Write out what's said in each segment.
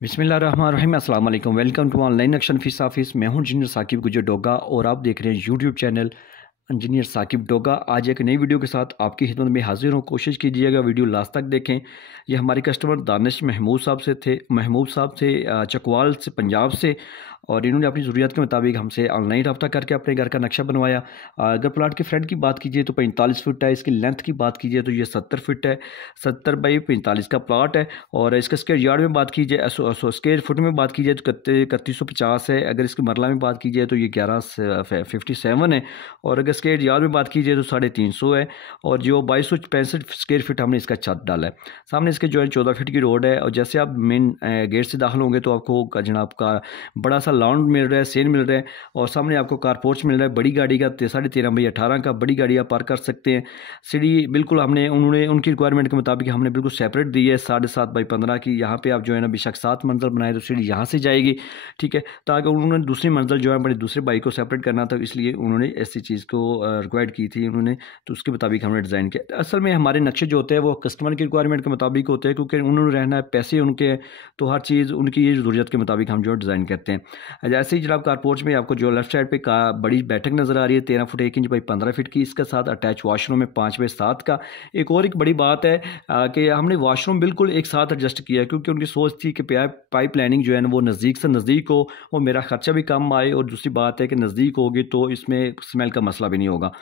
बिस्मिल्लाहिर्रहमानिर्रहीम अस्सलाम वालेकुम। Welcome to online action fees office. मैं हूं इंजीनियर साकिब गुजर डोगा और आप देख रहे हैं YouTube channel engineer Saqib Doga. आज एक नई वीडियो के साथ आपकी खिदमत में हाजिर हूं। कोशिश कीजिएगा वीडियो लास्ट तक देखें। ये हमारे कस्टमर दानिश महमूद साहब से थे, महमूद साहब से चकवाल से, पंजाब से, और इन्होंने अपनी ज़रूरत के मुताबिक हमसे ऑनलाइन रब्ता करके अपने घर का नक्शा बनवाया। अगर प्लाट के फ्रंट की बात कीजिए तो 45 फुट है। इसकी लेंथ की बात कीजिए तो ये 70 फुट है। 70 बाई 45 का प्लाट है। और इसका स्क्वायर यार्ड में बात कीजिए, स्क्वायर फुट में बात कीजिए तो 3150 है। अगर इसकी मरला में बात कीजिए तो ये 1157 है। और अगर स्क्वायर यार्ड में बात कीजिए तो 350 है। और जो 2265 स्क्वायर फीट हमने इसका छत डाला है। सामने इसके जो है 14 फीट की रोड है। और जैसे आप मेन गेट से दाखिल होंगे तो आपको जनाब का बड़ा सा लॉन मिल रहा है, सेन मिल रहा है। और सामने आपको कार पोर्च मिल रहा है बड़ी गाड़ी का, 13.5 बाई 18 का। बड़ी गाड़ी आप पार्क कर सकते हैं। सीढ़ी बिल्कुल उन्होंने उनकी रिक्वायरमेंट के मुताबिक हमने बिल्कुल सेपरेट दी है, 7.5 बाई 15 की। यहाँ पे आप जो है ना बेशक 7 मंजिल बनाए तो सीढ़ी यहाँ से जाएगी, ठीक है। ताकि उन्होंने दूसरी मंजिल जो है बड़े दूसरे बाइक को सेपरेट करना था, इसलिए उन्होंने ऐसी चीज़ को रिक्वायर्ड की थी उन्होंने, तो उसके मुताबिक हमने डिज़ाइन किया। असल में हमारे नक्शे जो होते हैं वो कस्टमर की रिक्वायरमेंट के मुताबिक होते हैं, क्योंकि उन्होंने रहना है, पैसे उनके, तो हर चीज़ उनकी ज़रूरत के मुताबिक हम जो डिज़ाइन करते हैं। जैसे ही जनाब कार पोर्च में आपको जो लेफ्ट साइड पे का बड़ी बैठक नज़र आ रही है 13 फुट 1 इंच बाई 15 फीट की, इसके साथ अटैच वॉशरूम है 5 बाई 7 का। एक और एक बड़ी बात है कि हमने वॉशरूम बिल्कुल एक साथ एडजस्ट किया है, क्योंकि उनकी सोच थी कि पाइप लाइनिंग जो है ना वो नज़दीक से नज़दीक हो और मेरा खर्चा भी कम आए, और दूसरी बात है कि नज़दीक होगी तो इसमें स्मेल का मसला भी नहीं होगा।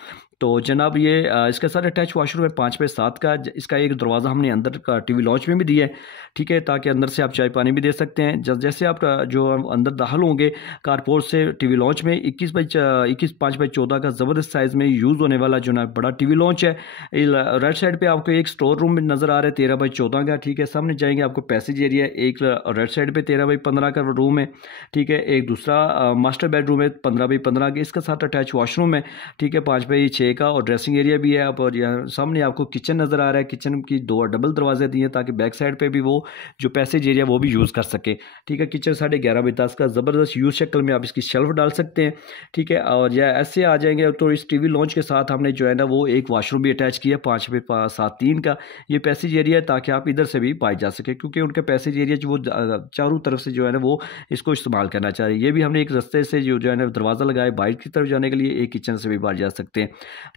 तो जनाब ये इसके साथ अटैच वॉशरूम है 5 बाई 7 का। इसका एक दरवाज़ा हमने अंदर का टीवी लॉन्च में भी दिया है, ठीक है, ताकि अंदर से आप चाय पानी भी दे सकते हैं। जैसे आप जो अंदर दाखिल होंगे कारपोर्ट से टीवी लॉन्च में 21 5 बाई 14 का ज़बरदस्त साइज़ में यूज़ होने वाला जो ना बड़ा टीवी लॉन्च है। राइट साइड पे आपको एक स्टोर रूम नज़र आ रहा है 13 बाई 14 का, ठीक है। सामने जाएंगे आपको पैसेज एरिया, एक राइट साइड पे 13 बाई 15 का रूम है, ठीक है। एक दूसरा मास्टर बेडरूम है 15 बाई 15 के, इसके साथ अटैच वॉशरूम है, ठीक है, 5 बाई 6 का। और ड्रेसिंग एरिया भी है। और यहाँ सामने आपको किचन नज़र आ रहा है। किचन की 2 डबल दरवाजे दिए ताकि बैक साइड पे भी वो जो पैसेज एरिया वो भी यूज़ कर सके, ठीक है। किचन 11.5 बाई 10 का ज़बरदस्त यूज शक्ल में आप इसकी शेल्फ डाल सकते हैं, ठीक है। और या ऐसे आ जाएंगे तो इस टीवी लॉन्च के साथ हमने जो है ना वो एक वॉशरूम भी अटैच किया 5 बाई 7 3 का। ये पैसेज एरिया है ताकि आप इधर से भी पाए जा सके, क्योंकि उनके पैसेज एरिया जो वो चारों तरफ से जो है ना वो इसको इस्तेमाल करना चाह रहे हैं। ये भी हमने एक रास्ते से जो है ना दरवाज़ा लगाया बाहर की तरफ जाने के लिए, एक किचन से भी बाहर जा सकते हैं,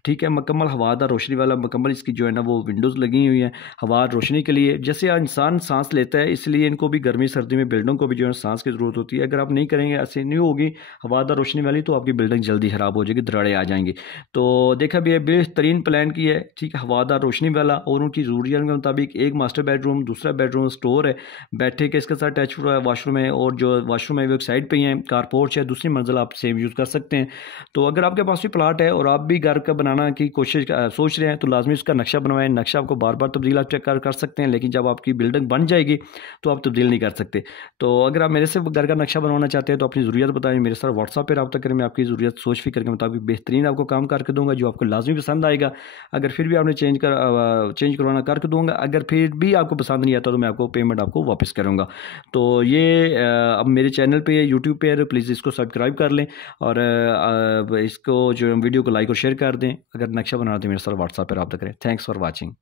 ठीक है। मुकम्मल हवादार रोशनी वाला मुकम्मल इसकी जो है ना वो विंडोज़ लगी हुई हैं हवा रोशनी के लिए। जैसे इंसान सांस लेता है, इसलिए इनको भी गर्मी सर्दी में बिल्डिंग को भी जो है सांस की ज़रूरत होती है। अगर आप नहीं करेंगे, ऐसे नहीं होगी हवादार रोशनी वाली, तो आपकी बिल्डिंग जल्दी ख़राब हो जाएगी, दरारें आ जाएंगी। तो देखा भी है बेहतरीन प्लान की है, ठीक है, हवादार रोशनी वाला। और उनकी ज़रूरियात के मुताबिक एक मास्टर बेडरूम, दूसरा बेडरूम स्टोर है, बैठे के इसके साथ अटैच वॉशरूम है। और जो वॉशरूम है वो एक साइड पर ही है, कार पोर्च है, दूसरी मंजिल आप सेम यूज़ कर सकते हैं। तो अगर आपके पास भी प्लाट है और आप भी घर का बनाना की कोशिश सोच रहे हैं तो लाजमी उसका नक्शा बनवाएं। नक्शा आपको बार बार तब्दील आप चेक कर सकते हैं, लेकिन जब आपकी बिल्डिंग बन जाएगी तो आप तब्दील नहीं कर सकते। तो अगर आप मेरे से घर का नक्शा बनवाना चाहते हैं तो अपनी ज़रूरत बताएं, मेरे साथ व्हाट्सएप पे रब्ता करें। मैं आपकी ज़रूरत सोच फिक्र के मुताबिक बेहतरीन आपको काम करके दूंगा, जो आपको लाजमी पसंद आएगा। अगर फिर भी आपने चेंज करवाना करके दूंगा। अगर फिर भी आपको पसंद नहीं आता तो मैं आपको पेमेंट आपको वापस करूँगा। तो ये अब मेरे चैनल पर यूट्यूब पर प्लीज़ इसको सब्सक्राइब कर लें, और इसको जो वीडियो को लाइक और शेयर कर दें। अगर नक्शा बनाना तो मेरे साथ व्हाट्सएप पर रब्ता करें। Thanks for watching.